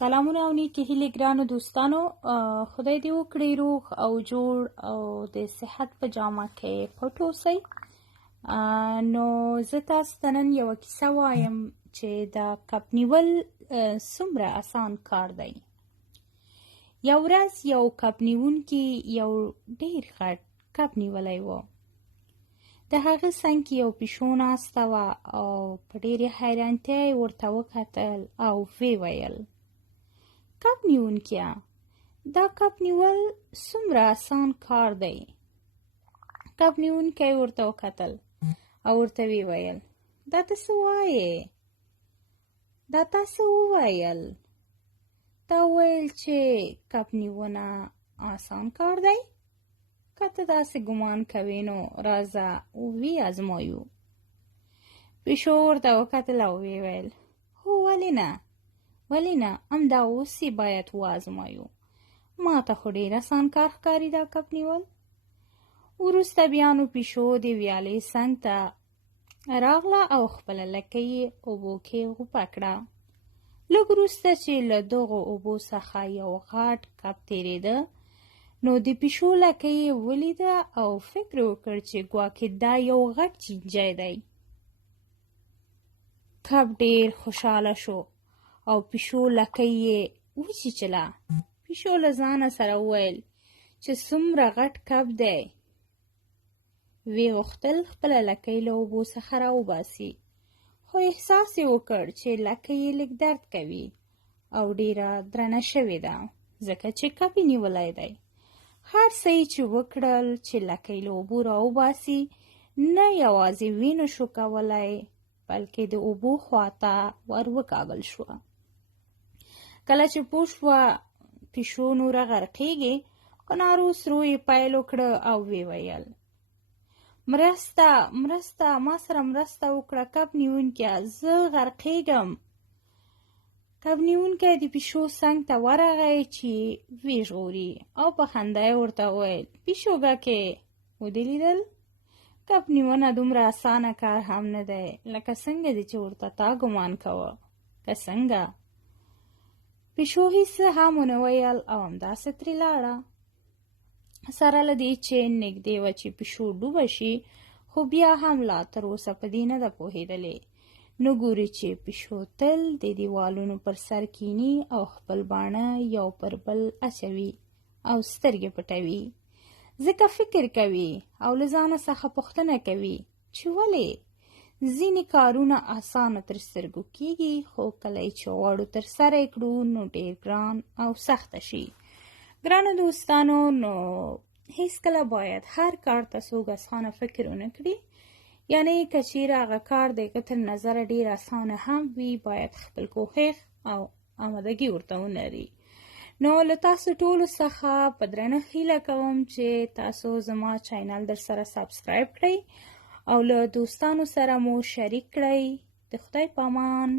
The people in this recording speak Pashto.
سلامونه او نیکې هیلې ګرانو دوستانو، خدای دې وکړي روغ او جوړ او د صحت په جامه کې پټ اوسئ. نو زه تاسو ته نن یوه کیسه وایم چې د کب نیول څومره اسان کار دی. یو ورځ یو کب نیونکي یو ډېر غټ کب نیولی و. د هغه څنګ کې یو پیشو ناسته وه او په ډېرې حیرانتیا یې ورته وکتل او ویې ویل: کب نیونکیه، دا کب نیول څومره اسان کار دی. کب نیونکی ورته وکتل او ورته ویې ویل: دا ته څه وایې؟ دا تا څه وویل؟ تا وویل چې کب نیونه اسان کار دی؟ که ته داسې ګمان کوې نو راځه وی ازمایو. پیشو ورته وکتل او ویې ویل: هو ولې نه؟ ولې نه؟ همدا اوس یې باید وازمایو. ما ته خو ډېر اسان کار ښکاري دا کب نیول. وروسته بیا نو پیشو د ویالې څنګ ته راغله او خپله لکۍ یې اوبو کې غوپه کړه. لږ وروسته چې له دغو اوبو څخه یو غټ کب تېرېده نو د پیشو لکۍ یې ولیده او فکر وکړ چې ګواکې دا یو غټ چینجی دی. کب ډېر خوشحاله شو او پیشو لکۍ یې وچیچله. پیشو له ځانه سره وویل چې څومره غټ کب دی. ویې غوښتل خپله لکۍ له اوبو څخه راوباسي، خو احساس یې وکړ چې لکۍ یې لږ درد کوي او ډېره درنه شوې ده ځکه چې کب یې نیولی دی. هر څه یې چې وکړل چې لکۍ له اوبو راوباسي، نه یوازې ویې نشو کولی بلکې د اوبو خواته ور وکاږل شوه. کله چې پوه شوه پیشو نوره غرقېږي، په نارو سرو یې پیل وکړه او ویې ویل: مرسته مرسته، ما سره مرسته وکړه کب نیونکیه، زه غرقېږم. کب نیونکی د پیشو څنګ ته ورغی چې ویې ژغوري او په خندا یې ورته وویل: پیشوګکې، ودې لیدل؟ کب نیونه دومره اسانه کار هم نه دی لکه څنګه دی چې ورته تا ګمان کوه. که څنګه؟ پیشو هیڅ هم ونه ویل او همداسې ترې لاړه. سره له دې چې نږدې وه چې پیشو ډوبه شي، خو بیا هم لا تر اوسه په دې نه ده پوهېدلې. نو ګوري چې پیشو تل د دیوالونو پر سر کینی او خپل باڼه یو پر بل اچوي او سترګې پټوي، ځکه فکر کوي او له ځانه څخه پوښتنه کوي چې ولې ځینې کارونه اسانه تر سترګو کېږي، خو کله چې غواړو ترسره یې کړو نو ډېر ګران او سخته شي. ګرانو دوستانو، نو هیڅکله باید هر کار ته څوک اسانه فکر ونه کړي. یعنی که چیرې هغه کار دی که تر نظره ډېر اسانه هم وي، باید خپل کوښښ او آمادګي ورته ولري. نو له تاسو ټولو څخه په درنه هیله کوم چې تاسو زما چینل در سره سبسکرایب کړئ او له دوستانو سره مو شریک کړئ. د خدای په امان.